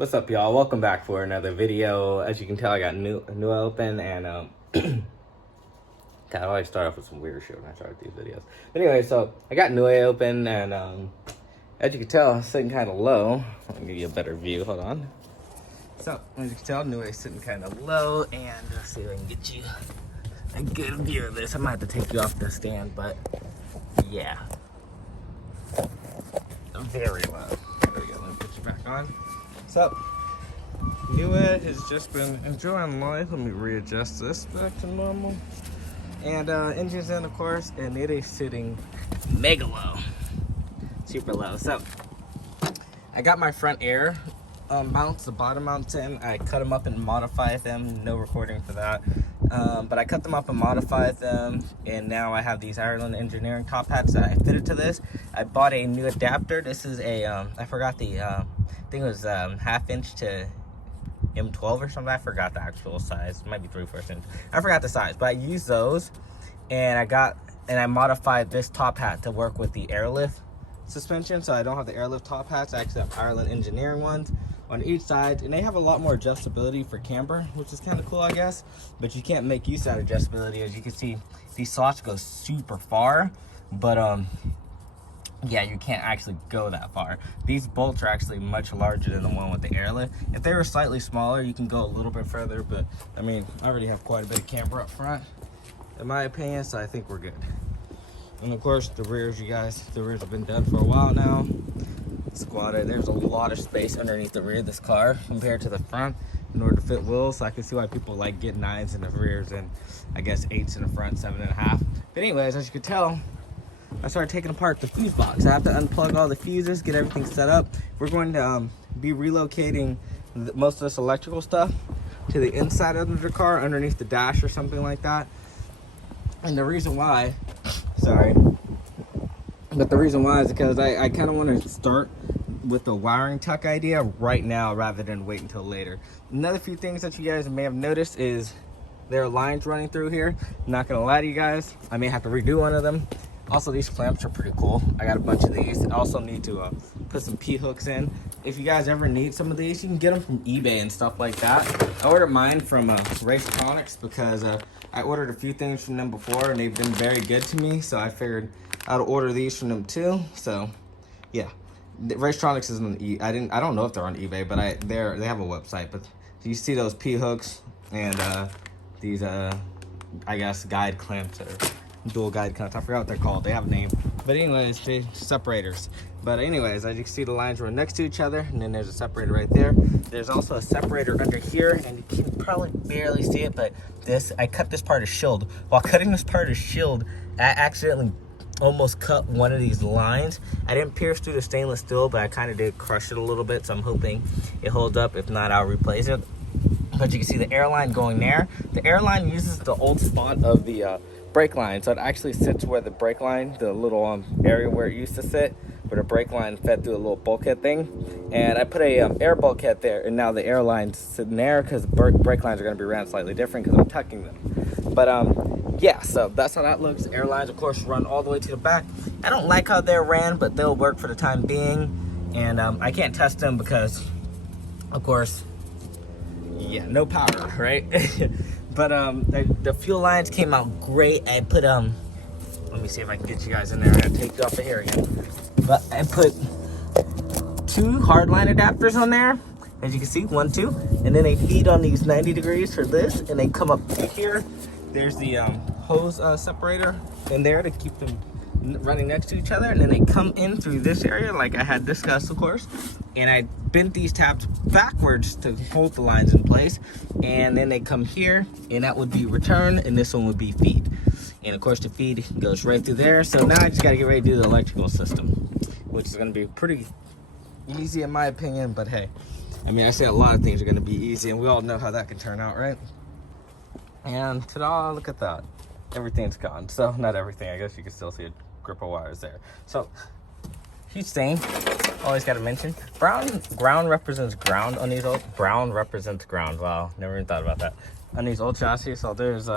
What's up, y'all? Welcome back for another video. As you can tell, I got new open, and God, I always start off with some weird shit when I start these videos. But anyway, so I got new open, and as you can tell, I'm sitting kind of low. Let me give you a better view. Hold on. So as you can tell, new is sitting kind of low, and let's see if I can get you a good view of this. I might have to take you off the stand, but yeah, very low. There we go. Let me put you back on. So, New Ed has just been enjoying life. Let me readjust this back to normal. And engine's in, of course, and it is sitting mega low, super low. So, I got my front air mounts, the bottom mounts in. I cut them up and modified them. No recording for that. But I cut them up and modified them, and now I have these Ireland Engineering top hats that I fitted to this. I bought a new adapter. This is a, I forgot the, I think it was 1/2 inch to M12 or something. I forgot the actual size. It might be 3/4 inch. I forgot the size, but I used those, and I modified this top hat to work with the airlift suspension. So I don't have the airlift top hats. I actually have Ireland Engineering ones on each side, and they have a lot more adjustability for camber, which is kind of cool, I guess. But you can't make use of that adjustability. As you can see, these slots go super far, but yeah, you can't actually go that far. These bolts are actually much larger than the one with the airlift. If they were slightly smaller, you can go a little bit further, but I mean, I already have quite a bit of camber up front, in my opinion, so I think we're good. And of course, the rears, you guys, the rears have been done for a while now. Squatted. There's a lot of space underneath the rear of this car compared to the front in order to fit wheels. So I can see why people like get 9s in the rears and I guess 8s in the front, 7.5. But anyways, as you can tell, I started taking apart the fuse box. I have to unplug all the fuses, get everything set up. We're going to be relocating most of this electrical stuff to the inside of the car, underneath the dash or something like that. And the reason why, sorry, but the reason why is because I kind of want to start with the wiring tuck idea right now rather than wait until later. Another few things that you guys may have noticed is there are lines running through here. I'm not gonna lie to you guys, I may have to redo one of them. Also, these clamps are pretty cool. I got a bunch of these. I also need to put some P-hooks in. If you guys ever need some of these, you can get them from eBay and stuff like that. I ordered mine from Troubleshooting because I ordered a few things from them before and they've been very good to me. So I figured I'd order these from them too. So yeah, Troubleshooting is on I don't know if they're on eBay, but they have a website. But you see those P-hooks and these I guess guide clamps or dual guide clamps. I forgot what they're called. They have a name. But anyways, the separators. But anyways, as you can see, the lines run next to each other, and then there's a separator right there. There's also a separator under here, and you can probably barely see it, but I cut this part of shield. While cutting this part of shield, I accidentally almost cut one of these lines. I didn't pierce through the stainless steel, but I kind of did crush it a little bit, so I'm hoping it holds up. If not, I'll replace it. But you can see the airline going there. The airline uses the old spot of the brake line, so it actually sits where the brake line, the little area where it used to sit, where the brake line fed through a little bulkhead thing. And I put a air bulkhead there, and now the airline's sitting there because the brake lines are going to be ran slightly different because I'm tucking them. But yeah, so that's how that looks. Airlines, of course, run all the way to the back. I don't like how they're ran, but they'll work for the time being. And I can't test them because, of course, yeah, no power, right? But the fuel lines came out great. I put let me see if I can get you guys in there. I gotta take you off the hair again. But I put 2 hardline adapters on there, as you can see, 1, 2, and then they feed on these 90 degrees for this, and they come up to here. There's the hose separator in there to keep them running next to each other, and then they come in through this area like I had discussed, of course. And I bent these tabs backwards to hold the lines in place, and then they come here, and that would be return, and this one would be feed. And of course the feed goes right through there. So now I just got to get ready to do the electrical system, which is going to be pretty easy in my opinion. But hey, I mean, I say a lot of things are going to be easy, and we all know how that can turn out, right? And ta-da, look at that, everything's gone. So not everything, I guess you can still see a grip of wires there. So huge thing, always got to mention, ground represents ground on these old, brown represents ground. Wow, never even thought about that on these old chassis. So there's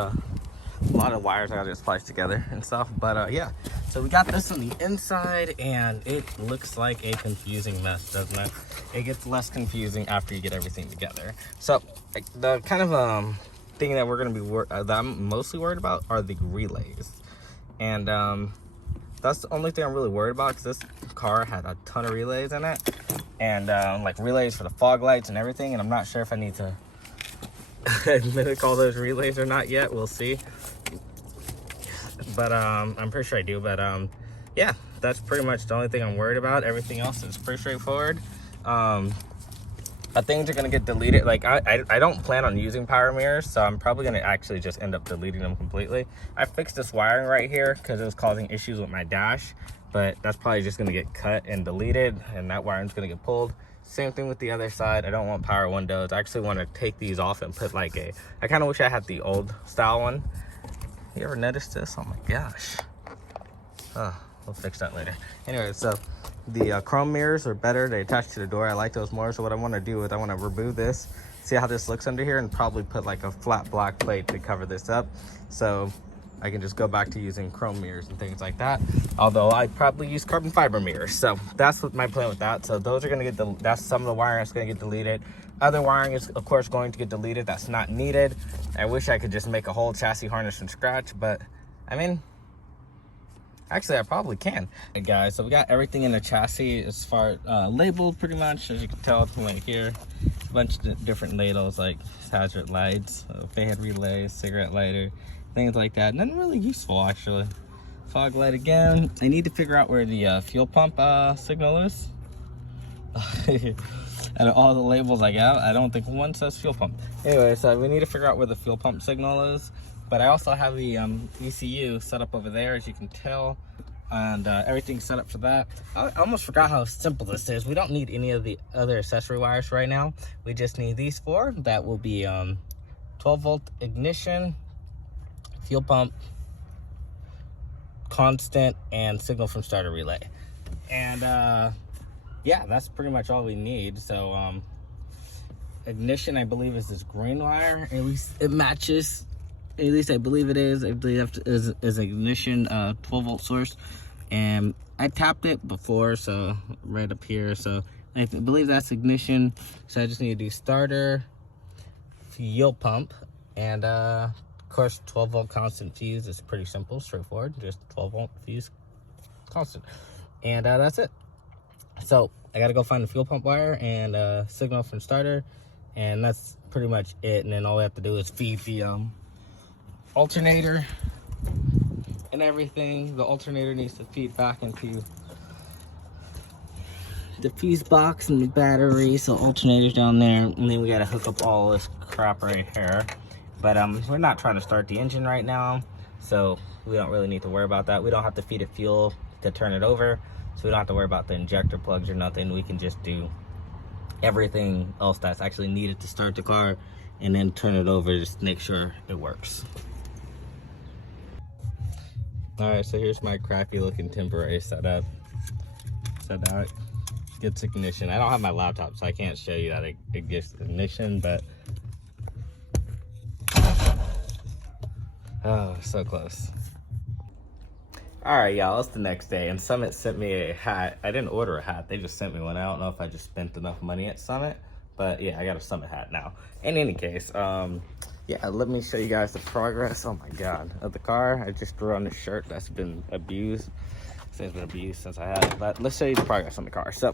a lot of wires I gotta just splice together and stuff. But yeah, so we got this on the inside, and it looks like a confusing mess, doesn't it? It gets less confusing after you get everything together. So like, the kind of thing that we're gonna be that I'm mostly worried about are the relays, and that's the only thing I'm really worried about, because this car had a ton of relays in it, and like relays for the fog lights and everything, and I'm not sure if I need to mimic all those relays or not yet. We'll see. But I'm pretty sure I do. But yeah, that's pretty much the only thing I'm worried about. Everything else is pretty straightforward. Things are gonna get deleted. Like I don't plan on using power mirrors, so I'm probably gonna actually just end up deleting them completely. I fixed this wiring right here because it was causing issues with my dash, but that's probably just gonna get cut and deleted, and that wiring's gonna get pulled. Same thing with the other side. I don't want power windows. I actually want to take these off and put like I kind of wish I had the old style one. You ever noticed this? Oh my gosh. Oh, we'll fix that later. Anyway, so the chrome mirrors are better. They attach to the door. I like those more. So what I want to do is I want to remove this, see how this looks under here, and probably put like a flat black plate to cover this up, so I can just go back to using chrome mirrors and things like that. Although I'd probably use carbon fiber mirrors. So that's what my plan with that. So those are gonna get that's some of the wiring that's gonna get deleted. Other wiring is of course going to get deleted. That's not needed. I wish I could just make a whole chassis harness from scratch, but I mean, actually I probably can. Hey guys, so we got everything in the chassis as far labeled pretty much, as you can tell from right here. A bunch of different labels like hazard lights, fan relay, cigarette lighter, things like that. Nothing really useful actually. Fog light again. I need to figure out where the fuel pump signal is. Out of all the labels I got, I don't think one says fuel pump. Anyway, so we need to figure out where the fuel pump signal is. But I also have the ECU set up over there, as you can tell, and everything's set up for that. I almost forgot how simple this is. We don't need any of the other accessory wires right now. We just need these four. That will be 12-volt ignition, fuel pump, constant, and signal from starter relay. And yeah, that's pretty much all we need. So ignition, I believe, is this green wire. At least it matches. At least I believe it is. I believe it is ignition 12-volt source, and I tapped it before, so right up here. So I believe that's ignition. So I just need to do starter, fuel pump, and of course 12-volt constant fuse. It's pretty simple, straightforward. Just 12-volt fuse constant, and that's it. So I gotta go find the fuel pump wire and signal from starter, and that's pretty much it. And then all we have to do is feed the alternator and everything. The alternator needs to feed back into the fuse box and the battery, so alternator's down there, and then we gotta hook up all this crap right here. But we're not trying to start the engine right now, so we don't really need to worry about that. We don't have to feed it fuel to turn it over, so we don't have to worry about the injector plugs or nothing. We can just do everything else that's actually needed to start the car and then turn it over, just to make sure it works. All right, so here's my crappy looking temporary setup. So now it gets ignition. I don't have my laptop, so I can't show you that it gets ignition, but oh, so close. All right, y'all, it's the next day, and Summit sent me a hat. I didn't order a hat, they just sent me one. I don't know if I just spent enough money at Summit, but yeah, I got a Summit hat now. In any case, yeah, let me show you guys the progress, oh my God, of the car. I just threw on this shirt that's been abused. It's been abused since I had it, but let's show you the progress on the car. So,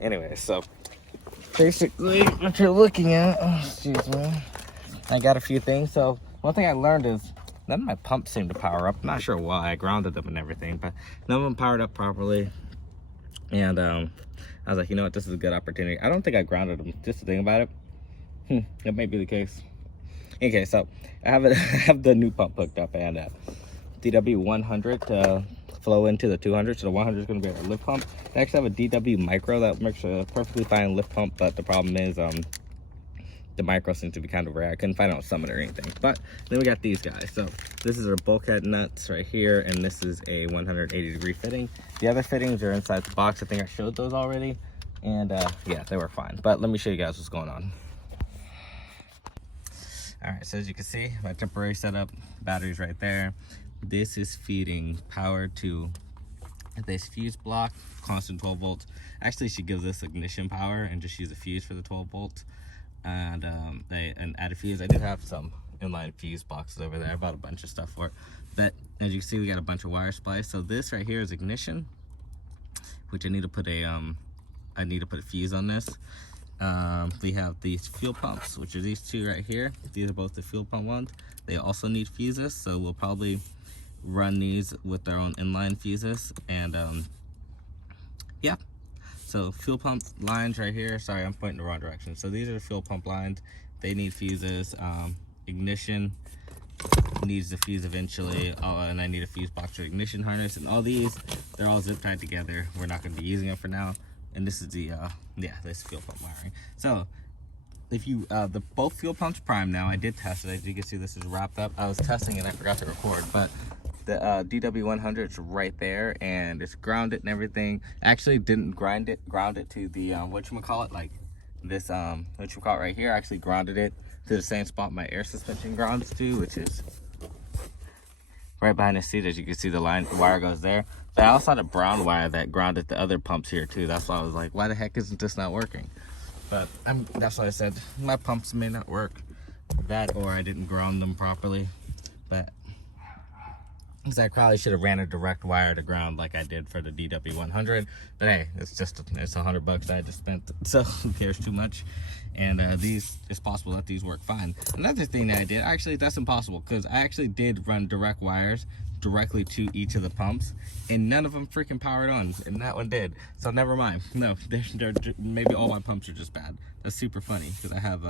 anyway, so basically what you're looking at, oh, excuse me, I got a few things. So one thing I learned is none of my pumps seem to power up. I'm not sure why. I grounded them and everything, but none of them powered up properly. And I was like, you know what, this is a good opportunity. I don't think I grounded them, just to think about it. That may be the case. Okay, so I have the new pump hooked up, and DW 100 to flow into the 200. So the 100 is going to be a lift pump. I actually have a DW micro that makes a perfectly fine lift pump, but the problem is the micro seems to be kind of rare. I couldn't find it on Summit or anything. But then we got these guys. So this is our bulkhead nuts right here, and this is a 180-degree fitting. The other fittings are inside the box. I think I showed those already, and yeah, they were fine. But let me show you guys what's going on. All right, so as you can see, my temporary setup, batteries right there. This is feeding power to this fuse block, constant 12 volts. Actually, she gives this ignition power and just use a fuse for the 12 volts. And add a fuse. I do have some inline fuse boxes over there. I bought a bunch of stuff for it. But as you can see, we got a bunch of wire spliced. So this right here is ignition, which I need to put a fuse on this. We have these fuel pumps, which are these two right here. These are both the fuel pump ones. They also need fuses, so we'll probably run these with their own inline fuses. And yeah, so fuel pump lines right here. Sorry, I'm pointing the wrong direction. So these are the fuel pump lines. They need fuses. Ignition needs the fuse eventually. And I need a fuse box for ignition harness. And all these, they're all zip tied together. We're not going to be using them for now. And this is the this fuel pump wiring. So if you the both fuel pumps prime now. I did test it. As you can see, this is wrapped up. I was testing and I forgot to record, but the DW100 is right there and it's grounded and everything. Actually didn't ground it to the whatchamacallit, like this whatchamacallit right here. I actually grounded it to the same spot my air suspension grounds to, which is right behind the seat. As you can see, the wire goes there. But I also had a brown wire that grounded the other pumps here too. That's why I was like, why the heck isn't this not working? But that's why I said my pumps may not work. That or I didn't ground them properly. But I probably should have ran a direct wire to ground like I did for the DW100. But hey, it's $100 that I just spent, so who cares too much? And it's possible that these work fine. Another thing that I did, actually that's impossible, because I actually did run direct wires directly to each of the pumps, and none of them freaking powered on, and that one did. So never mind. No, maybe all my pumps are just bad. That's super funny, because I have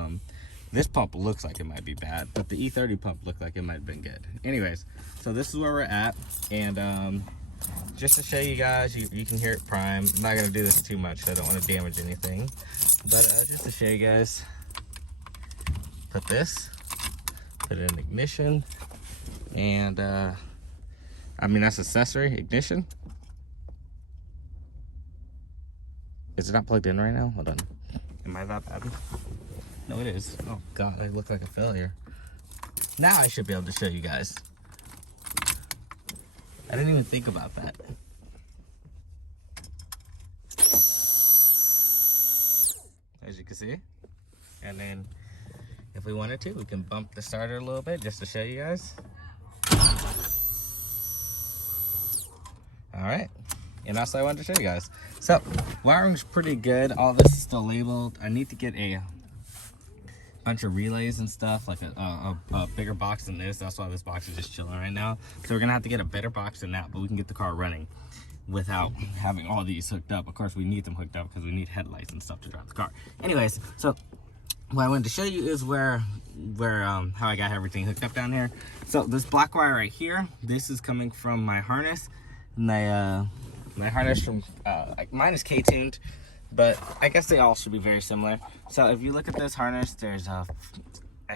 this pump looks like it might be bad, but the E30 pump looked like it might have been good. Anyways, so this is where we're at, and just to show you guys, you can hear it prime. I'm not gonna do this too much, so I don't want to damage anything, but just to show you guys, put it in ignition, and I mean, that's accessory ignition. Is it not plugged in right now? Hold on. Am I that bad? No, it is. Oh God, I look like a failure. Now I should be able to show you guys. I didn't even think about that. As you can see. And then if we wanted to, we can bump the starter a little bit just to show you guys. All right, and that's what I wanted to show you guys. So wiring's pretty good. All this is still labeled. I need to get a bunch of relays and stuff, like a bigger box than this. That's why this box is just chilling right now. So we're gonna have to get a better box than that, but we can get the car running without having all these hooked up. Of course, we need them hooked up because we need headlights and stuff to drive the car. Anyways, so what I wanted to show you is how I got everything hooked up down here. So this black wire right here, this is coming from my harness. My harness from mine is K-tuned, but I guess they all should be very similar. So if you look at this harness, there's I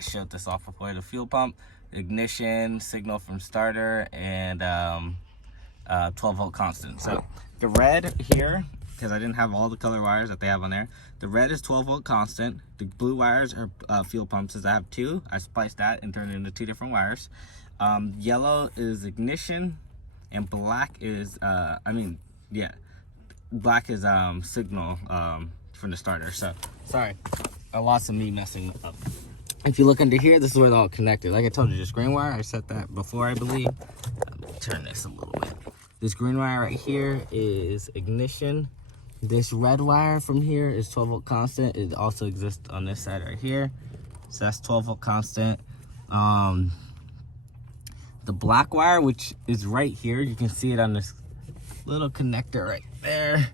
showed this off before, the fuel pump, ignition, signal from starter, and 12 volt constant. So the red here, because I didn't have all the color wires that they have on there, the red is 12 volt constant. The blue wires are fuel pumps. I have two. I spliced that and turned it into two different wires. Yellow is ignition, and black is black is signal from the starter. So sorry, I lost some me messing up. If you look under here, this is where they're all connected. Like I told you, this green wire, I set that before, I believe. Let me turn this a little bit. This green wire right here is ignition. This red wire from here is 12 volt constant. It also exists on this side right here. So that's 12 volt constant. The black wire, which is right here, you can see it on this little connector right there.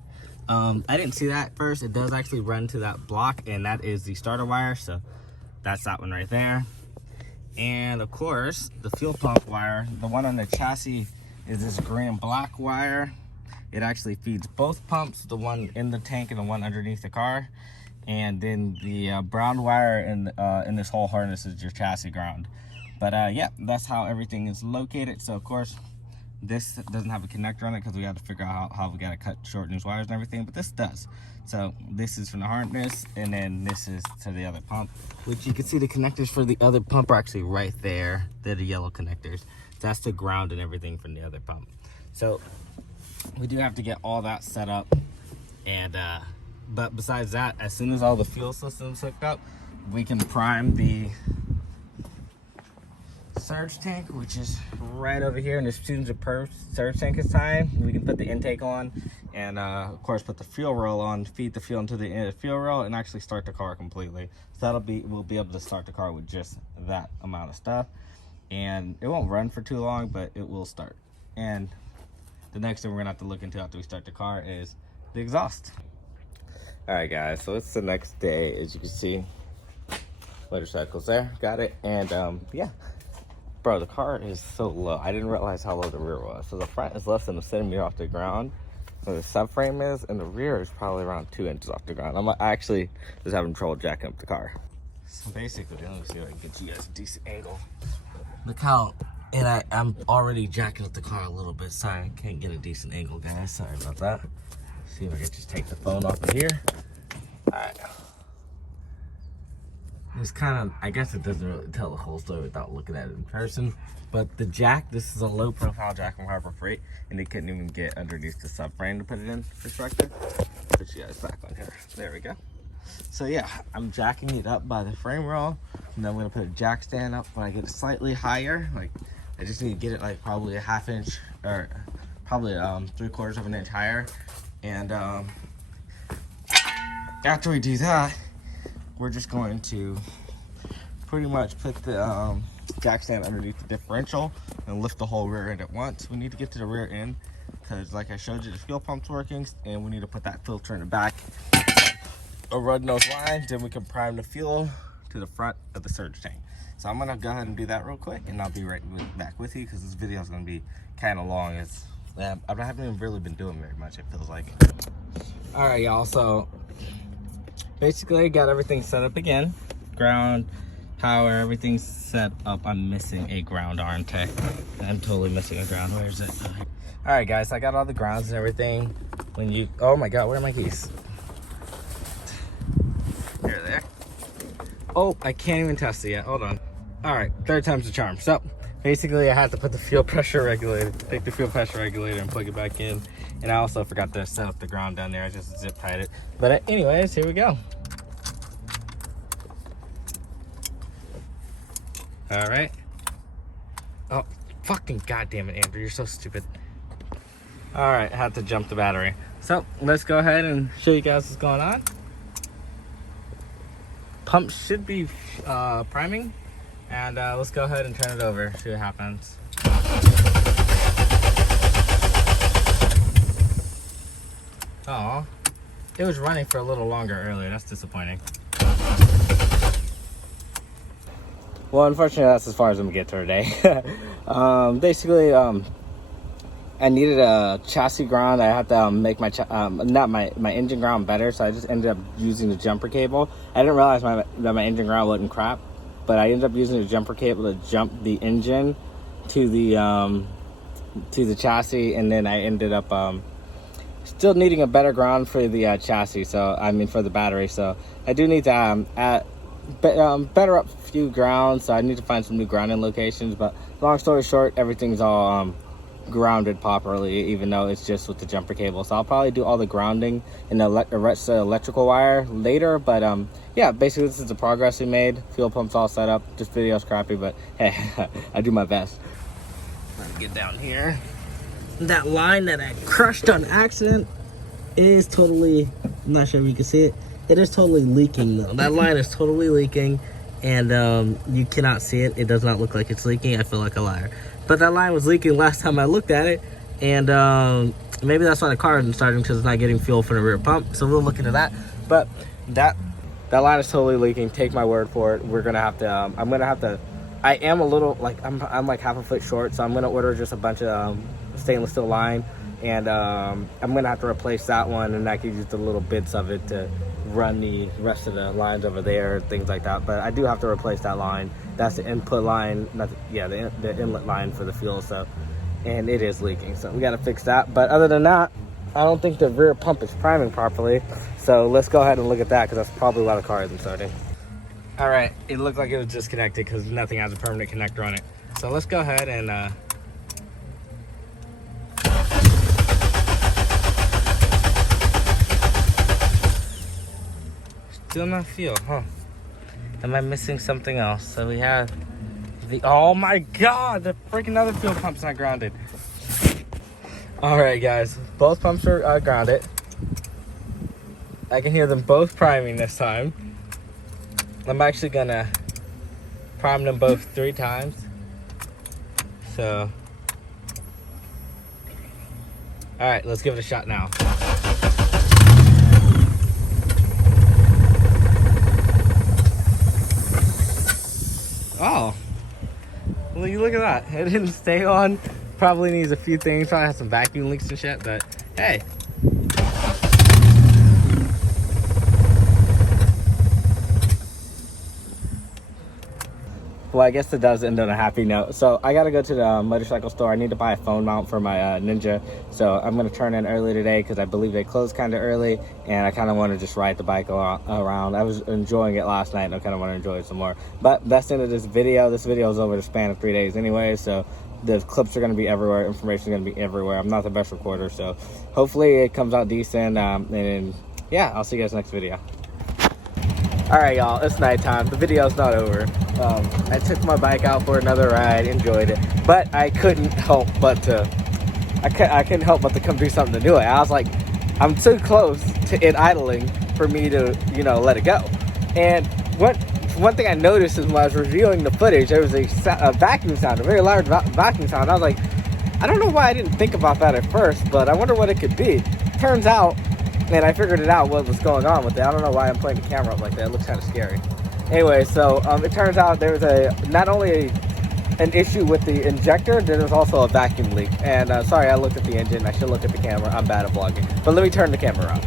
I didn't see that at first. It does actually run to that block, and that is the starter wire. So that's that one right there. And of course, the fuel pump wire, the one on the chassis, is this gray and black wire. It actually feeds both pumps, the one in the tank and the one underneath the car. And then the brown wire in this whole harness is your chassis ground. But yeah, that's how everything is located. So of course, This doesn't have a connector on it because we had to figure out how we got to cut, shorten these wires and everything, but this does. So this is from the harness, and then this is to the other pump, which you can see the connectors for the other pump are actually right there. They're the yellow connectors. That's the ground and everything from the other pump. So we do have to get all that set up, and but besides that, as soon as all the fuel systems hooked up, we can prime the surge tank, which is right over here. And as soon as the surge tank is time, we can put the intake on, and of course put the fuel roll on, feed the fuel into the fuel roll, and actually start the car completely. So we'll be able to start the car with just that amount of stuff, and it won't run for too long, but it will start. And the next thing we're gonna have to look into after we start the car is the exhaust. All right, guys, so it's the next day. As you can see, motorcycles there, got it. And yeah, bro, the car is so low. I didn't realize how low the rear was. So the front is less than a centimeter off the ground, where the subframe is, and the rear is probably around 2 inches off the ground. I'm actually just having trouble jacking up the car. So basically, let me see if I can get you guys a decent angle. Look how, and I'm already jacking up the car a little bit. Sorry, I can't get a decent angle, guys. Sorry about that. See if I can just take the phone off of here. All right. It's kind of, I guess it doesn't really tell the whole story without looking at it in person. But the jack, this is a low profile jack from Harbor Freight, and they couldn't even get underneath the subframe to put it in perspective. Put you guys back on here. There we go. So yeah, I'm jacking it up by the frame roll, and then I'm gonna put a jack stand up when I get it slightly higher. Like, I just need to get it like probably a ½ inch, or probably 3/4 of an inch higher. And after we do that, we're just going to pretty much put the jack stand underneath the differential and lift the whole rear end at once. We need to get to the rear end because, like I showed you, the fuel pump's working, and we need to put that filter in the back or run those lines. Then we can prime the fuel to the front of the surge tank. So I'm gonna go ahead and do that real quick, and I'll be right back with you because this video is gonna be kind of long. I haven't even really been doing very much, it feels like. All right, y'all, so basically I got everything set up again. Ground, power, everything's set up. I'm missing a ground, aren't I? I'm totally missing a ground. Where is it? All right, guys, I got all the grounds and everything. Oh my God, where are my keys? They're there. Oh, I can't even test it yet, hold on. All right, 3rd time's the charm. So basically I had to put the fuel pressure regulator, take the fuel pressure regulator and plug it back in. And I also forgot to set up the ground down there. I just zip tied it. But anyways, here we go. All right. Oh, fucking goddamn it, Andrew, you're so stupid. All right, I had to jump the battery. So let's go ahead and show you guys what's going on. Pump should be priming. And let's go ahead and turn it over, see what happens. Oh, it was running for a little longer earlier. That's disappointing. Well, unfortunately, that's as far as I'm gonna get to today. Basically, I needed a chassis ground. I had to make my not my engine ground better, so I just ended up using the jumper cable. I didn't realize that my engine ground wasn't crap, but I ended up using the jumper cable to jump the engine to the chassis, and then I ended up still needing a better ground for the chassis. So I mean for the battery. So I do need to better up a few grounds. So I need to find some new grounding locations. But long story short, everything's all grounded properly, even though it's just with the jumper cable. So I'll probably do all the grounding and the rest of the electrical wire later. But yeah, basically this is the progress we made. Fuel pump's all set up. This video's crappy, but hey, I do my best. Let me get down here. That line that I crushed on accident is totally, I'm not sure if you can see it. It is totally leaking though. That line is totally leaking, and you cannot see it. It does not look like it's leaking. I feel like a liar. But that line was leaking last time I looked at it, and maybe that's why the car isn't starting, because it's not getting fuel for the rear pump. So we'll look into that. But that line is totally leaking. Take my word for it. We're gonna have to. I'm gonna have to. I am a little like I'm like half a foot short, so I'm gonna order just a bunch of stainless steel line, and I'm gonna have to replace that one, and I can use the little bits of it to run the rest of the lines over there, things like that. But I do have to replace that line. That's the input line, not the inlet line for the fuel. So and it is leaking. So we got to fix that. But other than that, I don't think the rear pump is priming properly. So let's go ahead and look at that, because that's probably why the car isn't starting. All right, it looked like it was disconnected because nothing has a permanent connector on it. So let's go ahead and still not feel, huh? Am I missing something else? So we have the, oh my God, the freaking other fuel pump's not grounded. All right, guys, both pumps are grounded. I can hear them both priming this time. I'm actually gonna prime them both 3 times. So, all right, let's give it a shot now. Oh, well, you look at that. It didn't stay on. Probably needs a few things. Probably has some vacuum leaks and shit, but hey. Well, I guess it does end on a happy note. So I gotta go to the motorcycle store. I need to buy a phone mount for my Ninja. So I'm gonna turn in early today because I believe they closed kind of early, and I kind of want to just ride the bike around. I was enjoying it last night, and I kind of want to enjoy it some more. But that's the end of this video. This video is over the span of 3 days anyway, so the clips are going to be everywhere. Information is going to be everywhere. I'm not the best recorder, so hopefully it comes out decent. And yeah, I'll see you guys next video. All right, y'all, it's nighttime. The video's not over. I took my bike out for another ride, enjoyed it, but I couldn't help but to, I couldn't help but to come do something to do it. I was like, I'm too close to it idling for me to, you know, let it go. And one thing I noticed is when I was reviewing the footage, there was a vacuum sound, a very large vacuum sound. I was like, I don't know why I didn't think about that at first, but I wonder what it could be. Turns out, and I figured it out what was going on with it. I don't know why I'm putting the camera up like that. It looks kind of scary. Anyway, so it turns out there was not only an issue with the injector, there was also a vacuum leak. And sorry, I looked at the engine. I should look at the camera. I'm bad at vlogging. But let me turn the camera around.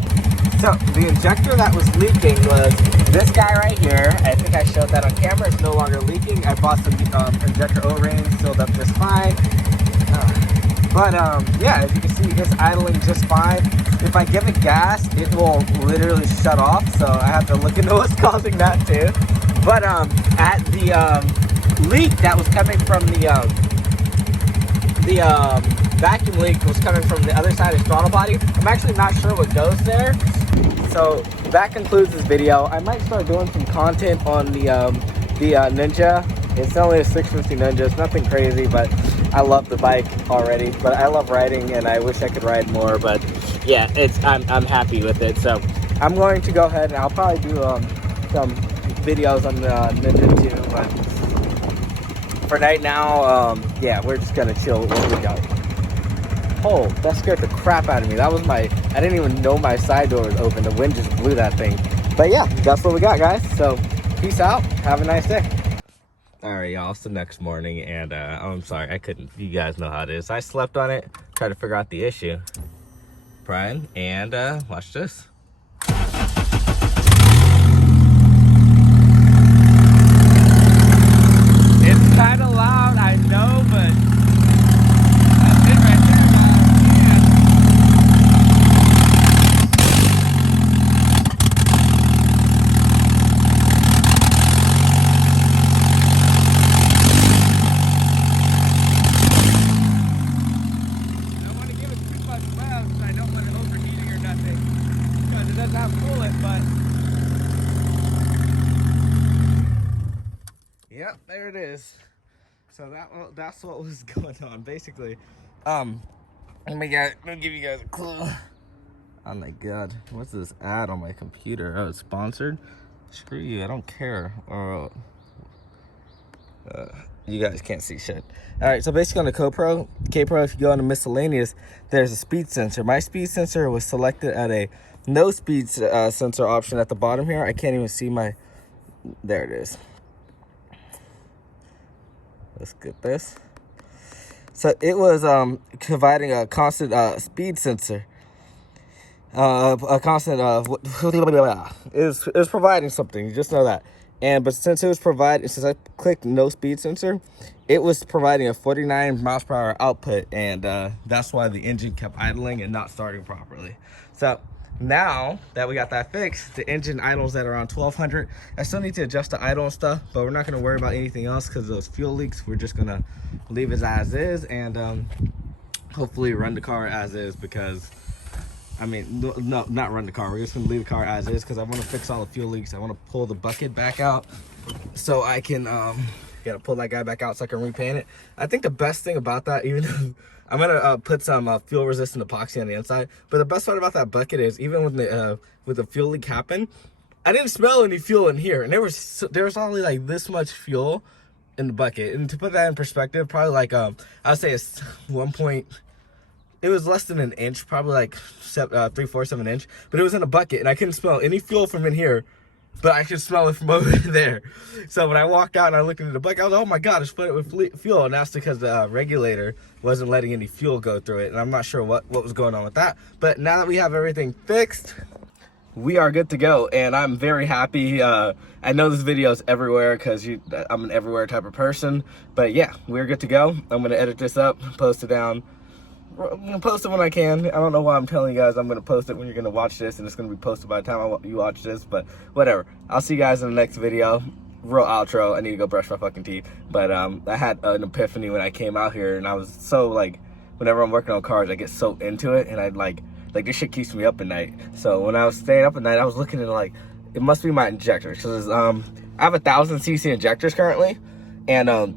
So the injector that was leaking was this guy right here. I think I showed that on camera. It's no longer leaking. I bought some injector O-rings, filled up just fine. Yeah, as you can see, it's idling just fine. If I give it gas, it will literally shut off. So I have to look into what's causing that too. But at the leak that was coming from the vacuum leak was coming from the other side of the throttle body. I'm actually not sure what goes there. So that concludes this video. I might start doing some content on the Ninja. It's only a 650 Ninja. It's nothing crazy, but I love the bike already. But I love riding, and I wish I could ride more. But yeah, I'm happy with it. So I'm going to go ahead, and I'll probably do some videos on the Ninja too. But for right now, yeah, we're just gonna chill with what we got. Oh, that scared the crap out of me. That was I didn't even know my side door was open. The wind just blew that thing. But yeah, that's what we got, guys. So peace out. Have a nice day. All right, y'all, it's the next morning, and I'm sorry, I couldn't. You guys know how it is. I slept on it, tried to figure out the issue. Brian, and watch this. It's kind of loud, I know, but that's it right there, I don't want to give it too much love because I don't want it overheating or nothing, because it does not cool it, but yep, there it is. So that's what was going on basically. Let me give you guys a clue. Oh my god, what's this ad on my computer? Oh, it's sponsored. Screw you, I don't care. You guys can't see shit. All right, so basically on the K-Pro, if you go into miscellaneous, there's a speed sensor. My speed sensor was selected at a no speed sensor option at the bottom here. I can't even see my, there it is. Let's get this. So it was providing a constant speed sensor. A constant it was providing something. You just know that. But since since I clicked no speed sensor, it was providing a 49 miles per hour output, and that's why the engine kept idling and not starting properly. So now that we got that fixed, the engine idles at around 1200. I still need to adjust the idle and stuff, but we're not going to worry about anything else because of those fuel leaks. We're just going to leave it as is, and hopefully run the car as is, because I mean, no, not run the car. We're just gonna leave the car as is because I want to fix all the fuel leaks. I want to pull the bucket back out so I can gotta pull that guy back out so I can repaint it. I think the best thing about that, even though I'm gonna put some fuel resistant epoxy on the inside, but the best part about that bucket is even when the fuel leak happened, I didn't smell any fuel in here, and there was only like this much fuel in the bucket. And to put that in perspective, probably like I would say it's it was less than an inch, probably like 3/4 of an inch, but it was in a bucket, and I couldn't smell any fuel from in here, but I could smell it from over there. So when I walked out and I looked into the bucket, I was like, oh my God, it's flooded with fuel, and that's because the regulator wasn't letting any fuel go through it, and I'm not sure what was going on with that. But now that we have everything fixed, we are good to go, and I'm very happy. I know this video is everywhere because I'm an everywhere type of person, but yeah, we're good to go. I'm gonna edit this up, post it down. I'm gonna post it when I can. I don't know why I'm telling you guys I'm gonna post it when you're gonna watch this, and it's gonna be posted by the time you watch this, but whatever. I'll see you guys in the next video. Real outro. I need to go brush my fucking teeth. But I had an epiphany when I came out here, and I was so like, whenever I'm working on cars, I get so into it, and I like this shit keeps me up at night. So when I was staying up at night, I was looking at like, it must be my injectors, because I have 1,000cc injectors currently, and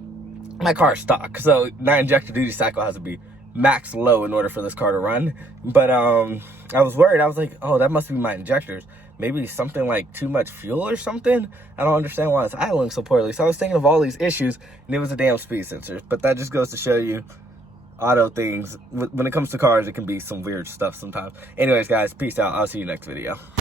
my car is stock, so my injector duty cycle has to be max low in order for this car to run. But I was worried. I was like, oh, that must be my injectors. Maybe something like too much fuel or something. I don't understand why it's idling so poorly. So I was thinking of all these issues, and it was a damn speed sensor. But that just goes to show you, auto things, when it comes to cars, it can be some weird stuff sometimes. Anyways, guys, peace out. I'll see you next video.